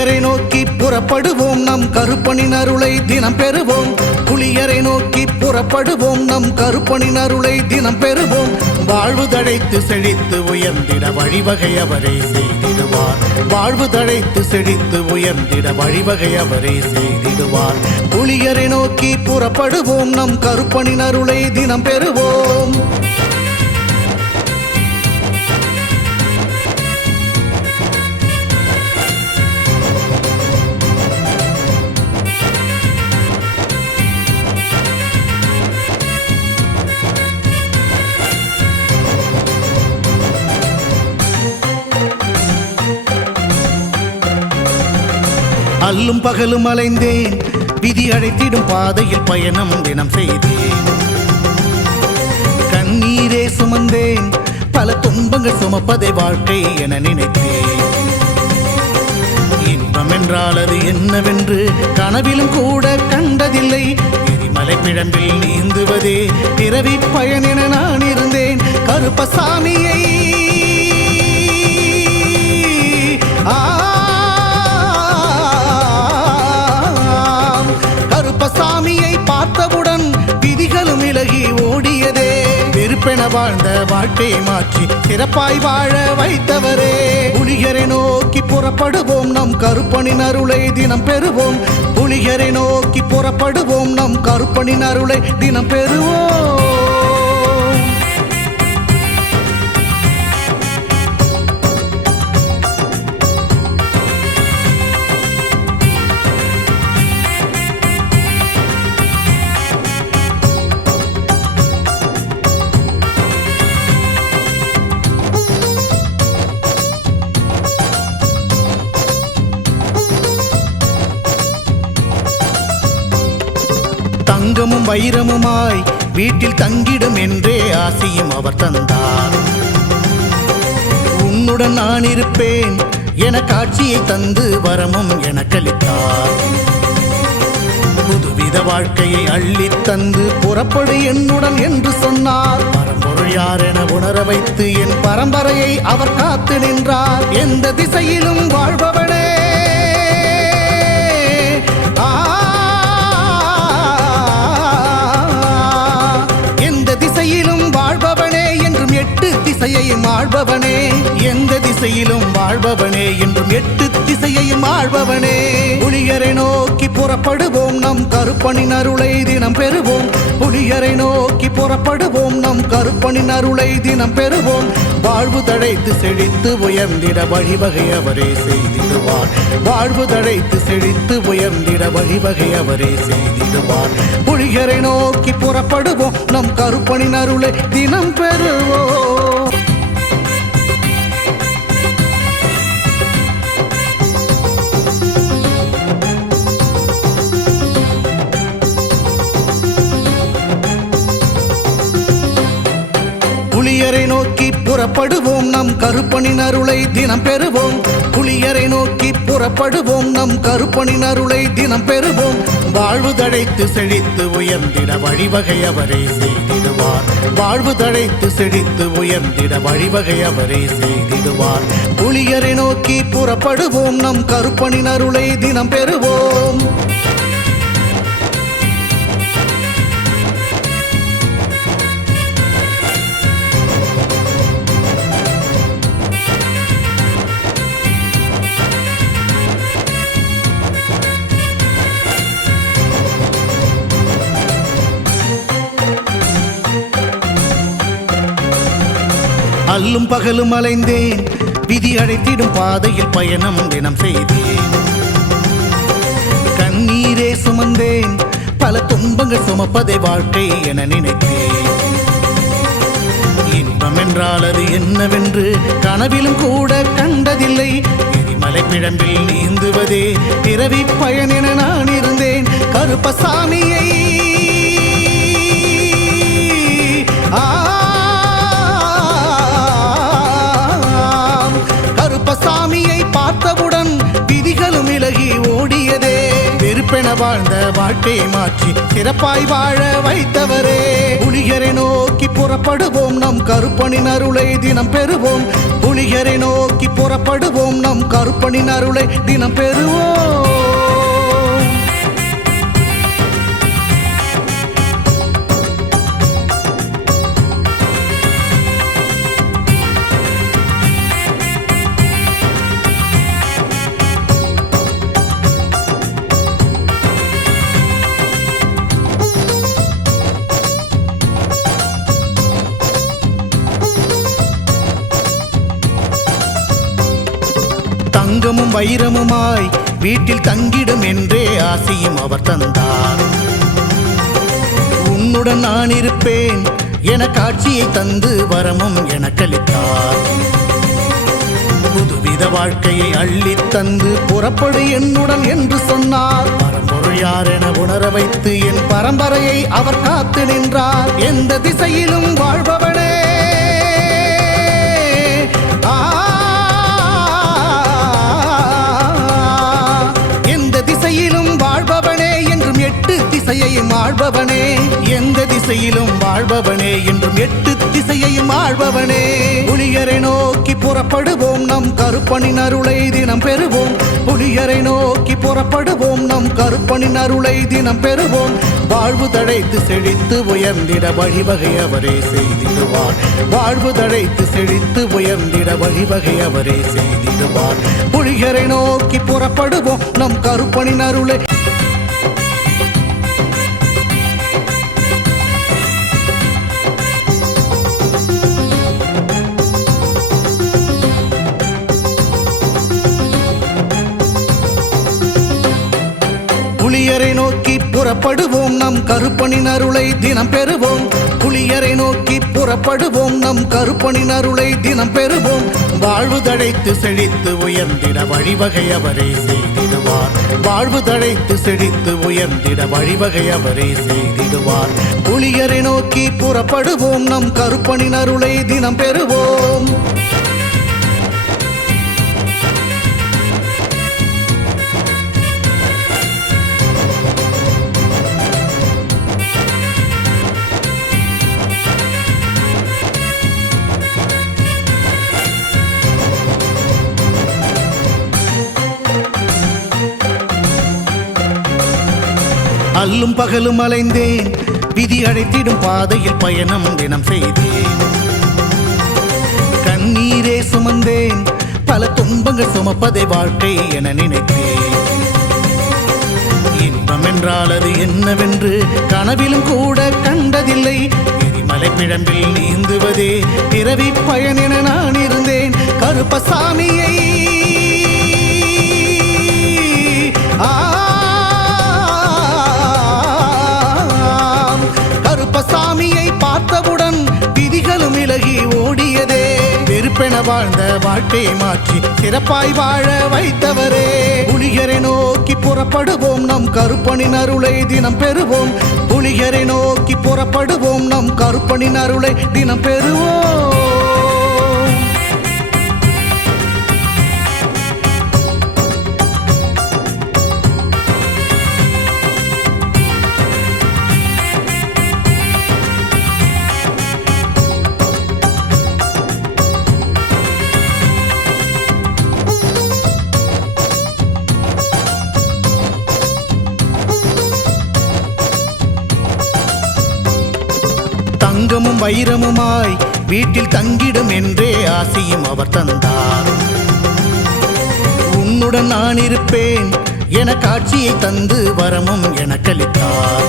புளியரை நோக்கி புறப்படுவோம், நம் கருப்பனின் அருளை தினம் பெறுவோம். புளியரை நோக்கி புறப்படுவோம், நம் கருப்பனின் அருளை தினம் பெறுவோம். வாழ்வு தழைத்து செழித்து உயர்ந்திட வழிவகை அவரே செய்திடுவார். வாழ்வு தழைத்து செழித்து உயர்ந்திட வழிவகை அவரே செய்திடுவார். புளியரை நோக்கி புறப்படுவோம், நம் கருப்பனின் அருளை தினம் பெறுவோம். அல்லும் பகலும் அலைந்தேன், விதி அழைத்திடும் பாதையில் பயணம் தினம் செய்தேன். கண்ணீரே சுமந்தேன், பல துன்பங்கள் சுமப்பதை வாழ்க்கை என நினைத்தேன். இன்பம் என்றால் அது என்னவென்று கனவிலும் கூட கண்டதில்லை. எரிமலை பிழம்பில் நீந்துவதே பிறவி பயன் என நான் இருந்தேன். கருப்பசாமியை கருப்பசாமியை பார்த்தவுடன் விதிகளும் விலகி ஓடியதே. வெறுப்பென வாழ்ந்த வாழ்க்கையை மாற்றி சிறப்பாய் வாழ வைத்தவரே. புலிகரை நோக்கி புறப்படுவோம், நம் கருப்பனின் அருளை தினம் பெறுவோம். புலிகரை நோக்கி புறப்படுவோம், நம் கருப்பனின் அருளை தினம் பெறுவோம். தங்கமும் வைரமுமாய் வீட்டில் தங்கிடும் என்றே ஆசையும் அவர் தந்தார். உன்னுடன் நான் இருப்பேன் என காட்சியை தந்து வரமும் எனக்களித்தார். புதுவித வாழ்க்கையை அள்ளி தந்து புறப்படு என்னுடன் என்று சொன்னார். பரம்பொருள் யார் என உணர வைத்து என் பரம்பரையை அவர் காத்து நின்றார். எந்த திசையிலும் வாழ்பவனே, வாழ்பவனே என்றும் எட்டு திசையையும் ஆள்பவனே. எந்த திசையிலும் வாழ்பவனே என்றும் எட்டு திசையையும் ஆள்பவனே. புலியரை நோக்கி புறப்படுவோம், நம் கருப்பனின் அருளை தினம் பெறுவோம். புலியரை நோக்கி புறப்படுவோம், நம் கருப்பனின் அருளை தினம் பெறுவோம். வாழ்வு தழைத்து செழித்து உயர்ந்திட வழிவகை அவரே செய்திடுவார். வாழ்வு தழைத்து செழித்து உயர்ந்திட வழிவகை அவரே செய்திடுவார். புலிகரை நோக்கி புறப்படுவோம், நம் கருப்பனின் அருளை தினம் பெறுவோம். புலியரை நோக்கி புறப்படுவோம், நம் கருப்பனின் அருளை தினம் பெறுவோம். புலியரை நோக்கி புறப்படுவோம், நம் கருப்பனின் அருளை தினம் பெறுவோம். வாழ்வு தழைத்து செழித்து உயர்ந்திட வழிவகை அவரே செய்திடுவார். வாழ்வு தழைத்து செழித்து உயர்ந்திட வழிவகை அவரே செய்திடுவார். புலியரை நோக்கி புறப்படுவோம், நம் கருப்பனின் அருளை தினம் பெறுவோம். அல்லும் பகலும் அலைந்தேன், விதி அழைத்திடும் பாதையில் பயணம் தினம் செய்தேன். கண்ணீரே சுமந்தேன், பல துன்பங்கள் சுமப்பதை வாழ்க்கை என நினைத்தேன். இன்பம் என்றால் அது என்னவென்று கனவிலும் கூட கண்டதில்லை. எரிமலை பிழம்பில் நீந்துவதே பிறவி பயன் என நான் இருந்தேன். கருப்பசாமியை கருப்பசாமியை பார்த்தவுடன் விதிகளும் விலகி ஓடியதே. வெறுப்பென வெறுப்பென வாழ்ந்த வாழ்க்கையை மாற்றி சிறப்பாய் வாழ வைத்தவரே. புலிகரை நோக்கி புறப்படுவோம், நம் கருப்பனின் அருளை தினம் பெறுவோம். புலிகரை நோக்கி புறப்படுவோம், நம் கருப்பனின் அருளை தினம் பெறுவோம். தங்கமும் வைரமுமாய் வீட்டில் தங்கிடும் என்றே ஆசையும் அவர் தந்தார். உன்னுடன் நான் இருப்பேன் என காட்சியை தந்து வரமும் எனக்களித்தார். புதுவித வாழ்க்கையை அள்ளித் தந்து புறப்படு என்னுடன் என்று சொன்னார். பரம்பொருள் யார் என உணர வைத்து என் பரம்பரையை அவர் காத்து நின்றார். எந்த திசையிலும் வாழ்பவனே, திசையையும் ஆள்பவனே, எந்த திசையிலும் வாழ்பவனே, என்றும் 8 திசையையும் ஆள்பவனே. புலிகரை நோக்கி புறப்படுவோம், நம் கருப்பனின் அருளை தினம் பெறுவோம். புலிகரை நோக்கி புறப்படுவோம், நம் கருப்பனின் அருளை தினம் பெறுவோம். வாழ்வு தழைத்து செழித்து உயர்ந்திட வழிவகை அவரே செய்திடுவார். வாழ்வு தழைத்து செழித்து உயர்ந்திட வழிவகை அவரே செய்திடுவார். புலிகரை நோக்கி புறப்படுவோம், நம் கருப்பனின் அருளை புலியரை நோக்கி புறப்படுவோம், நம் கருப்பனின் அருளை தினம் பெறுவோம். புலியரை நோக்கி புறப்படுவோம், நம் கருப்பனின் அருளை தினம் பெறுவோம். வாழ்வு தழைத்து செழித்து உயர்ந்திட வழிவகை அவரே செய்திடுவார். வாழ்வு தழைத்து செழித்து உயர்ந்திட வழிவகை அவரே செய்திடுவார். புலியரை நோக்கி புறப்படுவோம், நம் கருப்பனின் அருளை தினம் பெறுவோம். அல்லும் பகலும் அலைந்தேன், விதி அழைத்திடும் பாதையில் பயணம் தினம் செய்தேன். கண்ணீரே சுமந்தேன், பல துன்பங்கள் சுமப்பதை வாழ்க்கை என நினைத்தேன். இன்பம் என்றால் அது என்னவென்று கனவிலும் கூட கண்டதில்லை. எரிமலை பிழம்பில் நீந்துவதே பிறவி பயன் என நான் இருந்தேன். கருப்பசாமியை கருப்பசாமியை பார்த்தவுடன் விதிகளும் விலகி ஓடியதே. வெறுப்பென வாழ்ந்த வாழ்க்கையை மாற்றி சிறப்பாய் வாழ வைத்தவரே. புலிகரை நோக்கி புறப்படுவோம், நம் கருப்பனின் அருளை தினம் பெறுவோம். புலிகரை நோக்கி புறப்படுவோம், நம் கருப்பனின் அருளை தினம் பெறுவோம். தங்கமும் வைரமுமாய் வீட்டில் தங்கிடும் என்றே ஆசையும் அவர் தந்தார். உன்னுடன் நான் இருப்பேன் என காட்சியை தந்து வரமும் எனக்களித்தார்.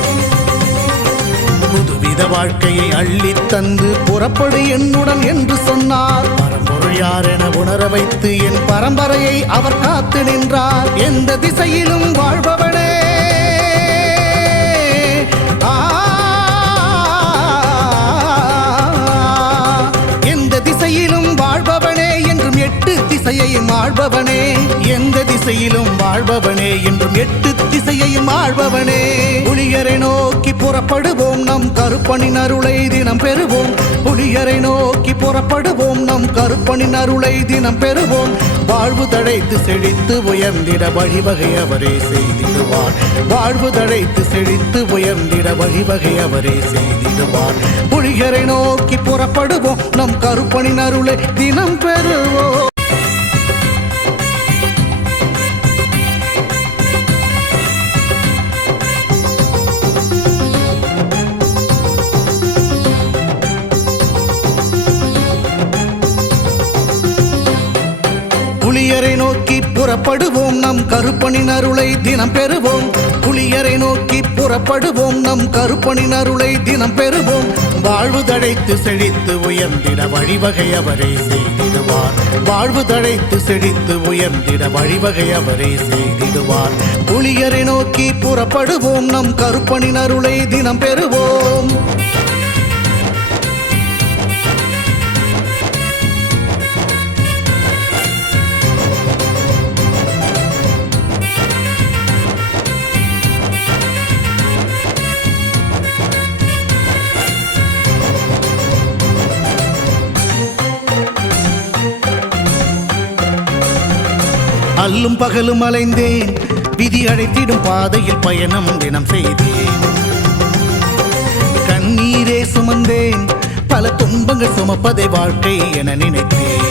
புதுவித வாழ்க்கையை அள்ளித் தந்து புறப்படு என்னுடன் என்று சொன்னார். பரம்பொருள் யார் என உணர வைத்து என் பரம்பரையை அவர் காத்து நின்றார். எந்த திசையிலும் வாழ்பவனே, திசையிலும் வாழ்பவனே, என்றும் 8 திசையை திசையையும் ஆள்பவனே எந்த திசையிலும் வாழ்பவனே என்றும் எட்டு திசையையும் ஆள்பவனே புலியரை நோக்கி புறப்படுவோம் நம் கருப்பனின் அருளை தினம் பெறுவோம் புலியரை நோக்கி புறப்படுவோம் நம் கருப்பனின் அருளை தினம் பெறுவோம் வாழ்வு தழைத்து செழித்து உயர்ந்திட வழிவகை அவரே செய்திடுவார் வாழ்வு தழைத்து செழித்து உயர்ந்திட வழிவகை அவரே செய்திடுவார் புலியரை நோக்கி புறப்படுவோம் நம் கருப்பனின் அருளை தினம் பெறுவோம். புலியரை நோக்கி புறப்படுவோம் நம் கருப்பனின் அருளை தினம் பெறுவோம் புலியரை நோக்கி புறப்படுவோம் நம் கருப்பனின் அருளை தினம் பெறுவோம் வாழ்வு தழைத்து செழித்து உயர்ந்திட வழிவகை அவரே செய்திடுவார் வாழ்வு தழைத்து செழித்து உயர்ந்திட வழிவகை அவரே செய்திடுவார் புலியரை நோக்கி புறப்படுவோம் நம் கருப்பனின் அருளை தினம் பெறுவோம். அல்லும் பகலும் அலைந்தேன் விதி அழைத்திடும் பாதையில் பயணம் தினம் செய்தேன் கண்ணீரே சுமந்தேன் பல துன்பங்கள் சுமப்பதை வாழ்க்கை என நினைத்தேன்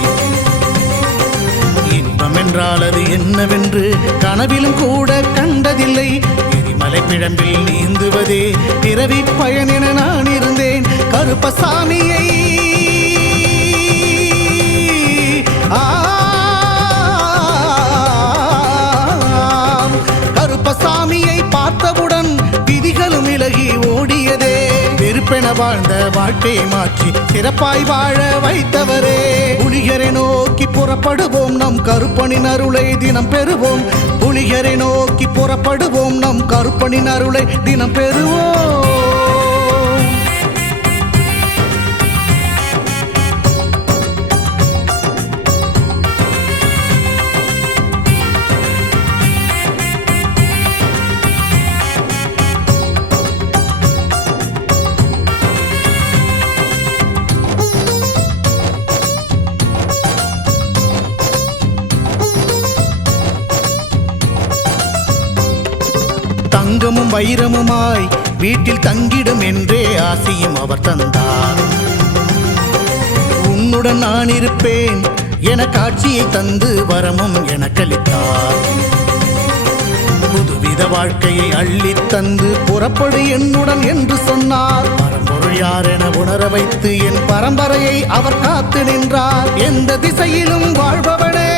இன்பம் என்றால் அது என்னவென்று கனவிலும் கூட கண்டதில்லை எரிமலை பிழம்பில் நீந்துவதே பிறவி பயன் என நான் இருந்தேன் கருப்பசாமியை கருப்பசாமியை பார்த்தவுடன் விதிகளும் விலகி ஓடியதே வெறுப்பென வாழ்ந்த வாழ்க்கையை மாற்றி சிறப்பாய் வாழ வைத்தவரே புலியரை நோக்கி புறப்படுவோம் நம் கருப்பனின் அருளை தினம் பெறுவோம் புலியரை நோக்கி புறப்படுவோம் நம் கருப்பனின் அருளை தினம் பெறுவோம். தங்கமும் வைரமுமாய் வீட்டில் தங்கிடும் என்றே ஆசையும் அவர் தந்தார் உன்னுடன் நான் இருப்பேன் என காட்சியை தந்து வரமும் எனக்களித்தார் புதுவித வாழ்க்கையை அள்ளி தந்து புறப்படு என்னுடன் என்று சொன்னார் பரம்பொருள் யார் என உணர வைத்து என் பரம்பரையை அவர் காத்து நின்றார் எந்த திசையிலும் வாழ்பவனே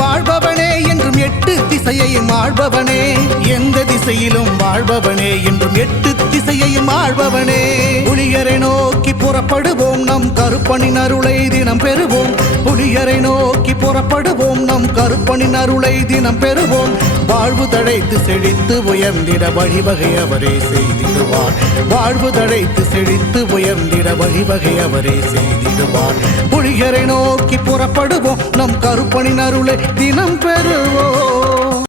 வாழ்பவனே என்றும் எட்டு திசையையும் ஆள்பவனே எந்த திசையிலும் வாழ்பவனே என்றும் எட்டு திசையையும் ஆள்பவனே புலியரை நோக்கி புறப்படுவோம் நம் கருப்பனின் அருளை தினம் பெறுவோம் புலியரை நோக்கி புறப்படுவோம் நம் கருப்பனின் அருளை தினம் பெறுவோம் வாழ்வு தழைத்து செழித்து உயர்ந்திட வழிவகை அவரே செய்திடுவார் வாழ்வு தழைத்து செழித்து உயர்ந்திட வழிவகை அவரே செய்திடுவார் புலியரை நோக்கி புறப்படுவோம் நம் கருப்பனின் அருளை தினம் பெறுவோம்.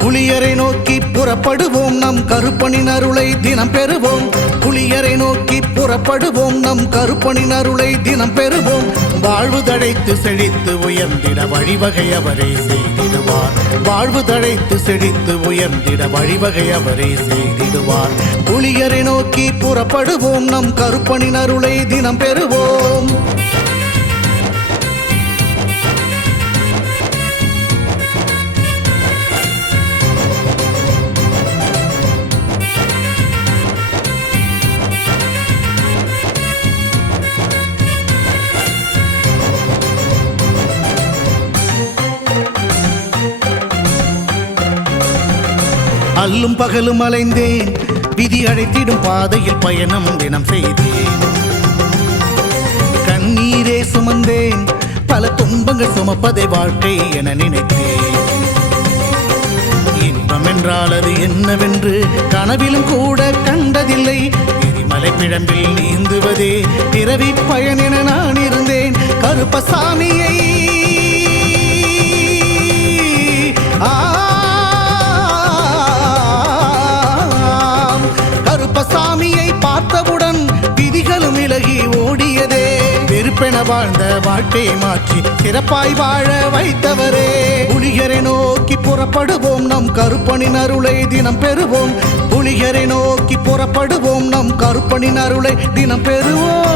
புலியரை நோக்கி புறப்படுவோம் நம் கருப்பனின் அருளை தினம் பெறுவோம் புலியரை நோக்கி புறப்படுவோம் நம் கருப்பனின் அருளை தினம் பெறுவோம் வாழ்வு தழைத்து செழித்து உயர்ந்திட வழிவகை அவரே செய்திடுவார் வாழ்வு தழைத்து செழித்து உயர்ந்திட வழிவகை அவரே செய்திடுவார் புலியரை நோக்கி புறப்படுவோம் நம் கருப்பனின் அருளை தினம் பெறுவோம். அல்லும் பகலும் அலைந்தேன் விதி அழைத்திடும் பாதையில் பயணம் தினம் செய்தேன். கண்ணீரே சுமந்தேன், பல துன்பங்கள் சுமப்பதை வாழ்க்கை என நினைத்தேன். இன்பம் என்றால் அது என்னவென்று கனவிலும் கூட கண்டதில்லை. எரிமலை பிழம்பில் நீந்துவதே பிறவி பயன் என நான் இருந்தேன். கருப்பசாமியை கருப்பசாமியை பார்த்தவுடன் விதிகளும் விலகி ஓடியதே. வெறுப்பென வாழ்ந்த வாழ்க்கையை மாற்றி சிறப்பாய் வாழ வைத்தவரே. புலிகரை நோக்கி புறப்படுவோம், நம் கருப்பனின் அருளை தினம் பெறுவோம். புலிகரை நோக்கி புறப்படுவோம், நம் கருப்பனின் அருளை தினம் பெறுவோம்.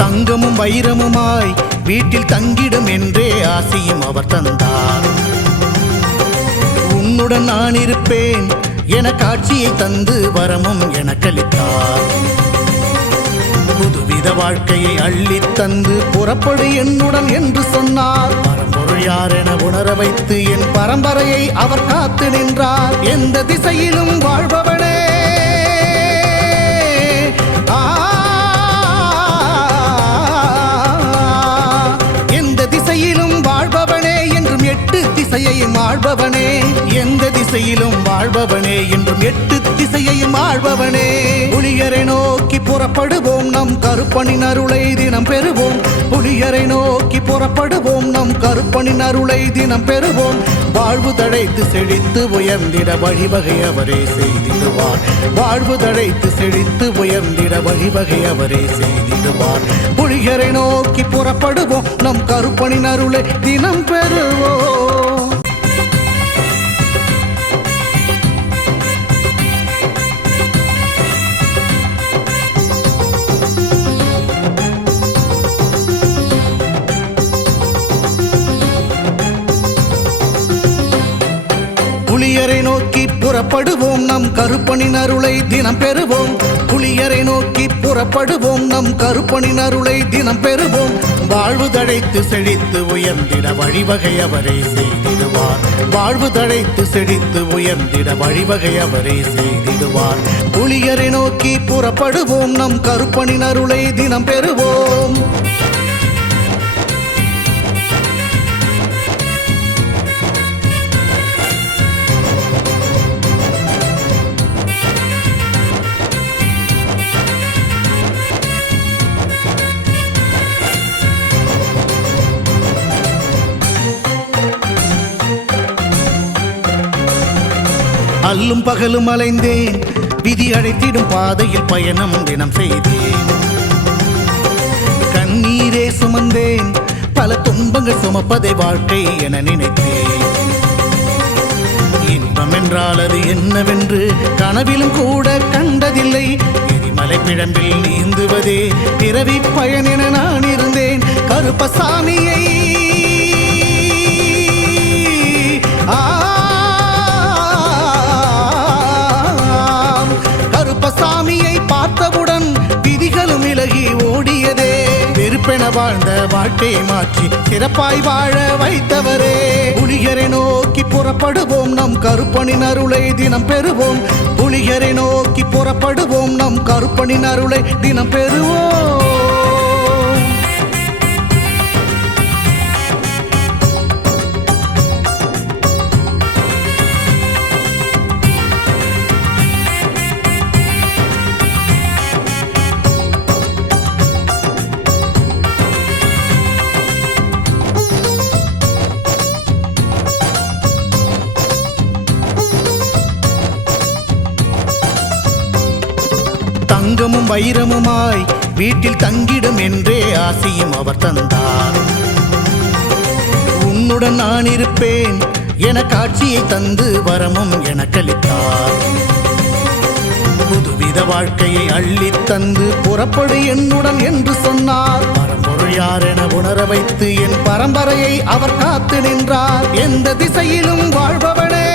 தங்கமும் வைரமுமாய் வீட்டில் தங்கிடும் என்றே ஆசையும் அவர் தந்தார். உன்னுடன் நான் இருப்பேன் என காட்சியை தந்து வரமும் எனக்களித்தார். புதுவித வாழ்க்கையை அள்ளித் தந்து புறப்படு என்னுடன் என்று சொன்னார். பரம்பொருள் யார் என உணர வைத்து என் பரம்பரையை அவர் காத்து நின்றார். எந்த திசையிலும் வாழ்பவனே, திசையிலும் வாழ்பவனே என்றும் எட்டு திசையையும் ஆள்பவனே. எந்த திசையிலும் வாழ்பவனே என்றும் எட்டு திசையையும் ஆள்பவனே. புலிகரை நோக்கி புறப்படுவோம், நம் கருப்பனின் அருளை தினம் பெறுவோம். புலிகரை நோக்கி புறப்படுவோம், நம் கருப்பனின் அருளை தினம் பெறுவோம். வாழ்வு தழைத்து செழித்து உயர்ந்திட வழிவகை அவரே செய்திடுவார். வாழ்வு தழைத்து செழித்து உயர்ந்திட வழிவகை அவரே செய்திடுவார். புலிகரை நோக்கி புறப்படுவோம், நம் கருப்பனின் அருளை தினம் பெறுவோம். புலியரை நோக்கி புறப்படுவோம், நம் கருப்பனின் அருளை தினம் பெறுவோம். புலியரை நோக்கி புறப்படுவோம், நம் கருப்பனின் அருளை தினம் பெறுவோம். வாழ்வு தழைத்து செழித்து உயர்ந்திட வழிவகை அவரே செய்திடுவார். வாழ்வு தழைத்து செழித்து உயர்ந்திட வழிவகை அவரே செய்திடுவார். புலியரை நோக்கி புறப்படுவோம், நம் கருப்பனின் அருளை தினம் பெறுவோம். அல்லும் பகலும் அலைந்தேன், விதி அழைத்திடும் பாதையில் பயணம் தினம் செய்தேன். கண்ணீரே சுமந்தேன், பல துன்பங்கள் சுமப்பதை வாழ்க்கை என நினைத்தேன். இன்பம் என்றால் அது என்னவென்று கனவிலும் கூட கண்டதில்லை. எரிமலை பிழம்பில் நீந்துவதே பிறவி பயன் என நான் இருந்தேன். கருப்பசாமியை கருப்பசாமியை பார்த்தவுடன் விதிகளும் விலகி ஓடியதே. வெறுப்பென வாழ்ந்த வாழ்க்கையை மாற்றி சிறப்பாய் வாழ வைத்தவரே. புலிகரை நோக்கி புறப்படுவோம், நம் கருப்பனின் அருளை தினம் பெறுவோம். புலிகரை நோக்கி புறப்படுவோம், நம் கருப்பனின் அருளை தினம் பெறுவோம். தங்கமும் வைரமுமாய் வீட்டில் தங்கிடும் என்றே ஆசையும் அவர் தந்தார். உன்னுடன் நான் இருப்பேன் என காட்சியை தந்து வரமும் எனக்களித்தார். புதுவித வாழ்க்கையை அள்ளித் தந்து புறப்படு என்னுடன் என்று சொன்னார். பரம்பொருள் யார் என உணர வைத்து என் பரம்பரையை அவர் காத்து நின்றார். எந்த திசையிலும் வாழ்பவனே,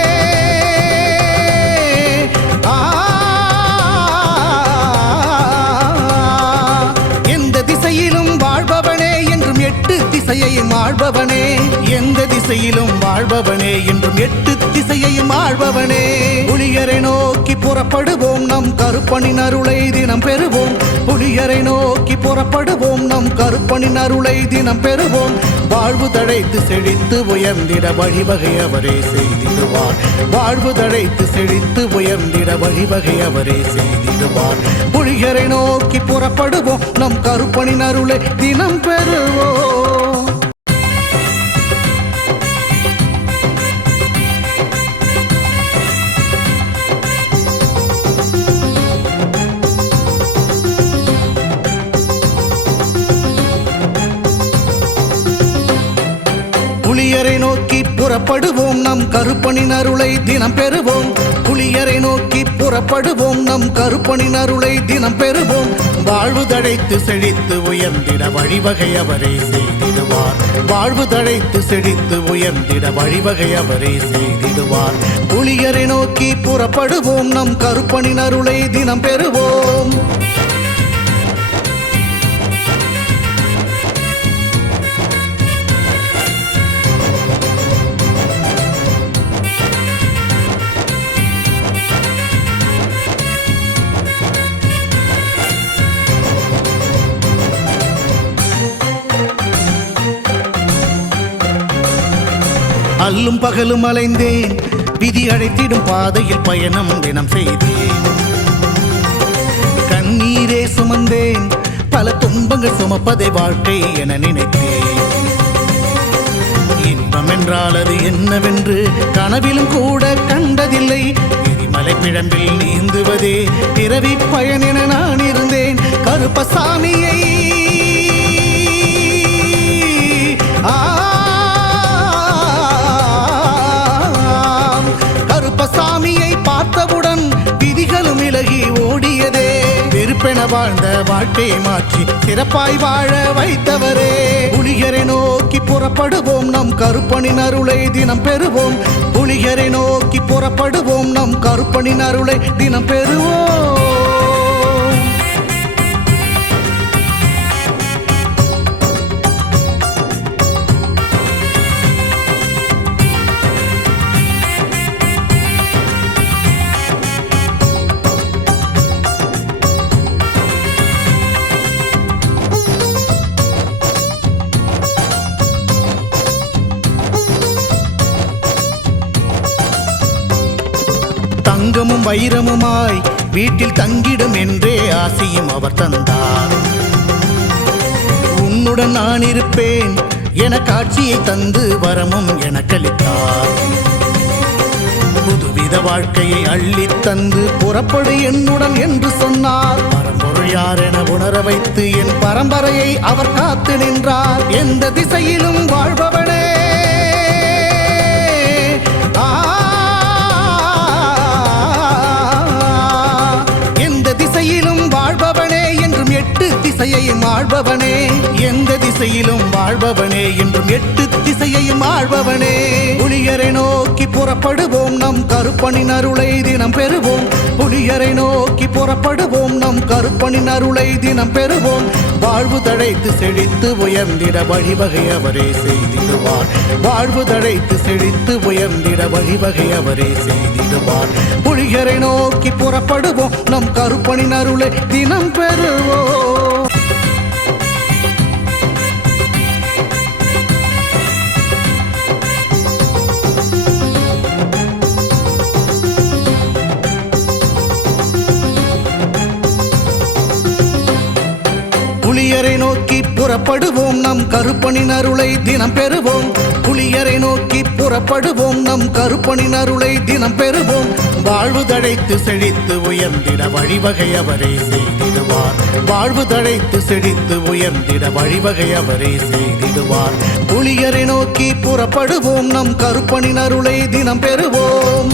எந்த திசையிலும் வாழ்பவனே என்றும் எட்டு திசையையும் ஆள்பவனே. எந்த திசையிலும் வாழ்பவனே என்றும் எட்டு திசையையும் ஆள்பவனே. புலியரை நோக்கி புறப்படுவோம், நம் கருப்பனின் அருளை தினம் பெறுவோம். புலியரை நோக்கி புறப்படுவோம், நம் கருப்பனின் அருளை தினம் பெறுவோம். வாழ்வு தழைத்து செழித்து உயர்ந்திட வழிவகை அவரே செய்திடுவார். வாழ்வு தழைத்து செழித்து உயர்ந்திட வழிவகை அவரே செய்திடுவார். புலியரை நோக்கி புறப்படுவோம், நம் கருப்பனின் அருளை தினம் பெறுவோம். புலியரை நோக்கி புறப்படுவோம், நம் கருப்பனின் அருளை தினம் பெறுவோம். புலியரை நோக்கி புறப்படுவோம், நம் கருப்பனின் அருளை தினம் பெறுவோம். வாழ்வு தழைத்து செழித்து உயர்ந்திட வழிவகை அவரே செய்திடுவார். வாழ்வு தழைத்து செழித்து உயர்ந்திட வழிவகை அவரே செய்திடுவார். புலியரை நோக்கி புறப்படுவோம், நம் கருப்பனின் அருளை தினம் பெறுவோம். அல்லும் பகலும் அலைந்தேன், விதி அழைத்திடும் பாதையில் பயணம் தினம் செய்தேன். கண்ணீரே சுமந்தேன், பல துன்பங்கள் சுமப்பதை வாழ்க்கை என நினைத்தேன். இன்பம் என்றால் அது என்னவென்று கனவிலும் கூட கண்டதில்லை. எரிமலை பிழம்பில் நீந்துவதே பிறவி பயன் என நான் இருந்தேன். கருப்பசாமியை கருப்பசாமியை பார்த்தவுடன் விதிகளும் விலகி ஓடியதே. வெறுப்பென வாழ்ந்த வாழ்க்கையை மாற்றி சிறப்பாய் வாழ வைத்தவரே. புலியரை நோக்கி புறப்படுவோம், நம் கருப்பனின் அருளை தினம் பெறுவோம். புலியரை நோக்கி புறப்படுவோம், நம் கருப்பனின் அருளை தினம் பெறுவோம். தங்கமும் வைரமுமாய் வீட்டில் தங்கிடும் என்றே ஆசையும் அவர் தந்தார். உன்னுடன் நான் இருப்பேன் என காட்சியை தந்து வரமும் எனக்களித்தார். புதுவித வாழ்க்கையை அள்ளித் தந்து புறப்படு என்னுடன் என்று சொன்னார். பரம்பொருள் யார் என உணர வைத்து என் பரம்பரையை அவர் காத்து நின்றார். எந்த திசையிலும் வாழ்பவனே, திசையிலும் வாழ்பவனே என்றும் எட்டு திசையையும் ஆள்பவனே. எந்த திசையிலும் வாழ்பவனே என்றும் எட்டு திசையையும் ஆள்பவனே. புலியரை நோக்கி புறப்படுவோம், நம் கருப்பனின் அருளை தினம் பெறுவோம். புலியரை நோக்கி புறப்படுவோம், நம் கருப்பனின் அருளை தினம் பெறுவோம். வாழ்வு தழைத்து செழித்து உயர்ந்திட வழிவகை அவரே செய்திடுவார். வாழ்வு தழைத்து செழித்து உயர்ந்திட வழிவகை அவரே செய்திடுவார். புலியரை நோக்கி புறப்படுவோம், நம் கருப்பனின் அருளை தினம் பெறுவோம். புலியரை நோக்கி புறப்படுவோம், நம் கருப்பனின் அருளை தினம் பெறுவோம். புலியரை நோக்கி புறப்படுவோம், நம் கருப்பனின் அருளை தினம் பெறுவோம். வாழ்வு தழைத்து செழித்து உயர்ந்திட வழிவகை அவரே செய்திடுவார். வாழ்வு தழைத்து செழித்து உயர்ந்திட வழிவகை அவரே செய்திடுவார். புலியரை நோக்கி புறப்படுவோம், நம் கருப்பனின் அருளை தினம் பெறுவோம்.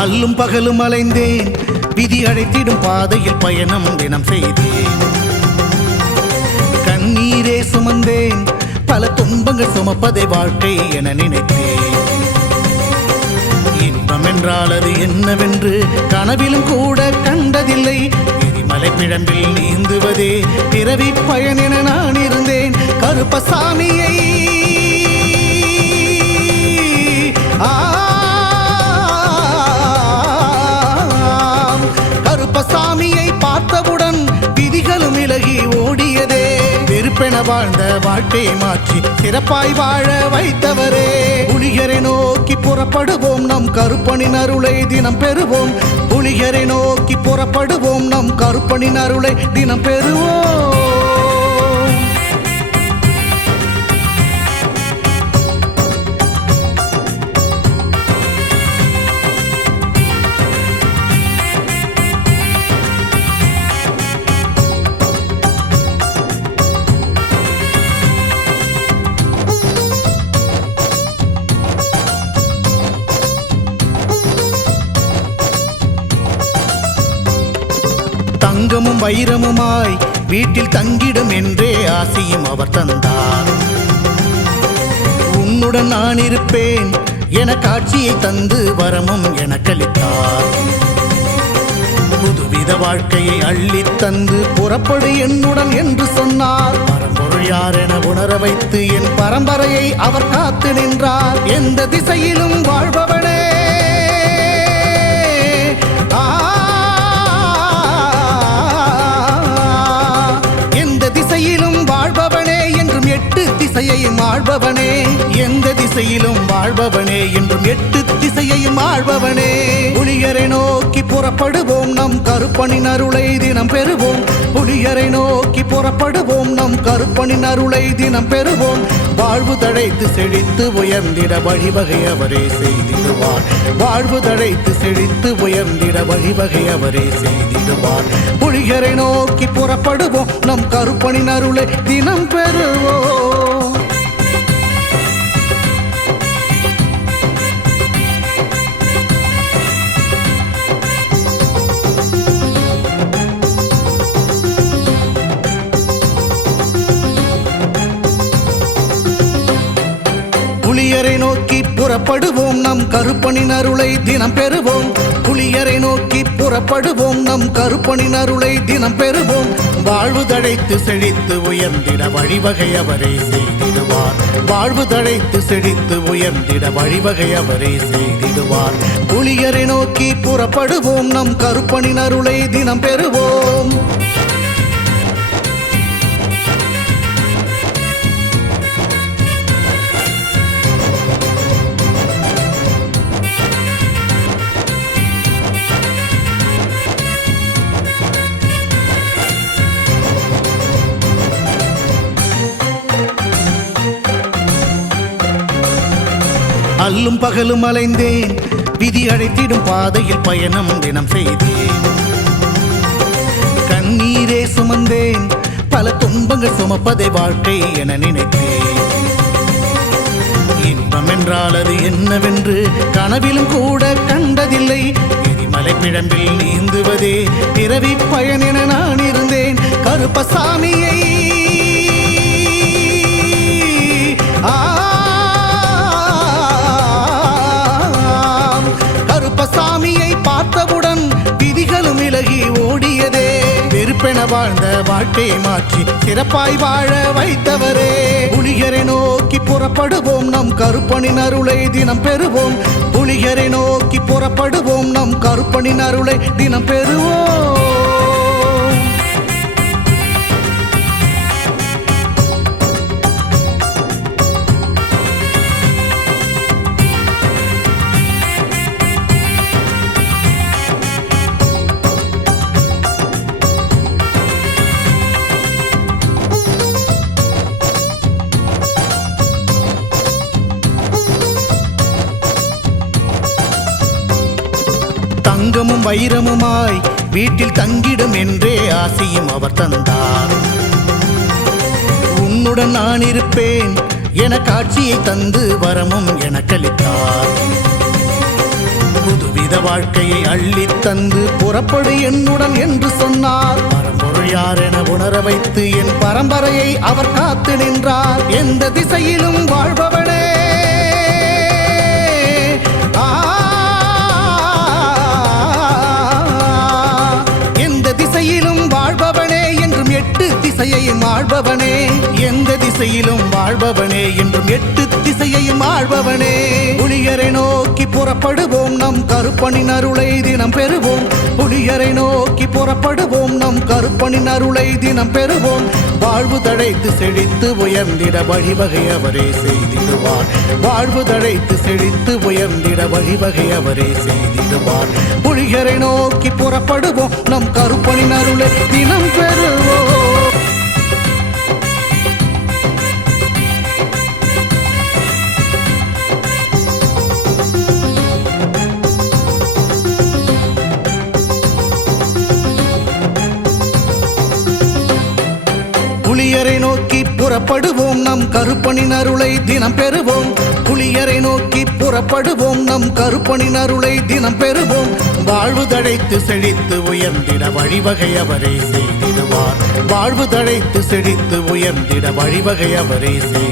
அல்லும் பகலும் அலைந்தேன், விதி அழைத்திடும் பாதையில் பயணம் தினம் செய்தேன். கண்ணீரே சுமந்தேன், பல துன்பங்கள் சுமப்பதை வாழ்க்கை என நினைத்தேன். இன்பம் என்றால் அது என்னவென்று கனவிலும் கூட கண்டதில்லை. எரிமலை பிழம்பில் நீந்துவதே பிறவி பயன் என நான் இருந்தேன். கருப்பசாமியை கருப்பசாமியை பார்த்தவுடன் விதிகளும் விலகி ஓடியதே. வெறுப்பென வாழ்ந்த வாழ்க்கையை மாற்றி சிறப்பாய் வாழ வைத்தவரே. புலிகரை நோக்கி புறப்படுவோம், நம் கருப்பனின் அருளை தினம் பெறுவோம். புலிகரை நோக்கி புறப்படுவோம், நம் கருப்பனின் அருளை தினம் பெறுவோம். தங்கமும் வைரமுமாய் வீட்டில் தங்கிடும் என்றே ஆசையும் அவர் தந்தார். உன்னுடன் நான் இருப்பேன் என காட்சியை தந்து வரமும் எனக்களித்தார். புதுவித வாழ்க்கையை அள்ளித் தந்து புறப்படு என்னுடன் என்று சொன்னார். பரம்பொருள் யார் என உணர வைத்து என் பரம்பரையை அவர் காத்து நின்றார். எந்த திசையிலும் வாழ்பவனே, திசையிலும் வாழ்பவனே என்றும் எட்டு திசையையும் ஆள்பவனே. எந்த திசையிலும் வாழ்பவனே என்றும் எட்டு திசையையும் ஆள்பவனே. புலிகரை நோக்கி புறப்படுவோம், நம் கருப்பனின் அருளை தினம் பெறுவோம். புலிகரை நோக்கி புறப்படுவோம், நம் கருப்பனின் அருளை தினம் பெறுவோம். வாழ்வு தழைத்து செழித்து உயர்ந்திட வழிவகை அவரே செய்திடுவார். வாழ்வு தழைத்து செழித்து உயர்ந்திட வழிவகை அவரே செய்திடுவார். புலிகரை நோக்கி புறப்படுவோம், நம் கருப்பனின் அருளை தினம் பெறுவோம். புலியரை நோக்கி புறப்படுவோம், நம் கருப்பனின் அருளை தினம் பெறுவோம். புலியரை நோக்கி புறப்படுவோம், நம் கருப்பனின் அருளை தினம் பெறுவோம். வாழ்வு தழைத்து செழித்து உயர்ந்திட வழிவகை அவரே செய்திடுவார். வாழ்வு தழைத்து செழித்து உயர்ந்திட வழிவகை அவரே செய்திடுவார். புலியரை நோக்கி புறப்படுவோம், நம் கருப்பனின் அருளை தினம் பெறுவோம். அல்லும் பகலும் அலைந்தேன், விதி அழைத்திடும் பாதையில் பயணம் தினம் செய்தேன். கண்ணீரே சுமந்தேன், பல துன்பங்கள் சுமப்பதை வாழ்க்கை என நினைத்தேன். இன்பம் என்றால் அது என்னவென்று கனவிலும் கூட கண்டதில்லை. எரிமலை பிழம்பில் நீந்துவதே பிறவி பயன் என நான் இருந்தேன். கருப்பசாமியை கருப்பசாமியை பார்த்தவுடன் விதிகளும் விலகி ஓடியதே. வெறுப்பென வாழ்ந்த வாழ்க்கையை மாற்றி சிறப்பாய் வாழ வைத்தவரே. புலிகரை நோக்கி புறப்படுவோம், நம் கருப்பனின் அருளை தினம் பெறுவோம். புலிகரை நோக்கி புறப்படுவோம், நம் கருப்பனின் அருளை தினம் பெறுவோம். தங்கமும் வைரமுமாய் வீட்டில் தங்கிடும் என்றே ஆசையும் அவர் தந்தார். உன்னுடன் நான் இருப்பேன் என காட்சியை தந்து வரமும் எனக்களித்தார். புதுவித மனித வாழ்க்கையை அள்ளித் தந்து புறப்படு என்னுடன் என்று சொன்னார். பரம்பொருள் யார் என உணர வைத்து என் பரம்பரையை அவர் காத்து நின்றார். எந்த திசையிலும் வாழ்பவனே, எந்த திசையிலும் வாழ்பவனே என்றும் எட்டு திசையையும் ஆள்பவனே. எந்த திசையிலும் வாழ்பவனே என்றும் எட்டு திசையையும் ஆள்பவனே. புலியரை நோக்கி புறப்படுவோம், நம் கருப்பனின் அருளை தினம் பெறுவோம். புலியரை நோக்கி புறப்படுவோம், நம் கருப்பனின் அருளை தினம் பெறுவோம். வாழ்வு தழைத்து செழித்து உயர்ந்திட வழிவகை அவரே செய்திடுவார். வாழ்வு தழைத்து செழித்து உயர்ந்திட வழிவகை அவரே செய்திடுவார். புலியரை நோக்கி புறப்படுவோம், நம் கருப்பனின் அருளை தினம் பெறுவோம். புலியரை நோக்கி புறப்படுவோம், நம் கருப்பனின் அருளை தினம் பெறுவோம். புலியரை நோக்கி புறப்படுவோம், நம் கருப்பனின் அருளை தினம் பெறுவோம். வாழ்வு தழைத்து செழித்து உயர்ந்திட வழிவகை அவரே செய்திடுவார். வாழ்வு தழைத்து செழித்து உயர்ந்திட வழிவகை அவரே செய்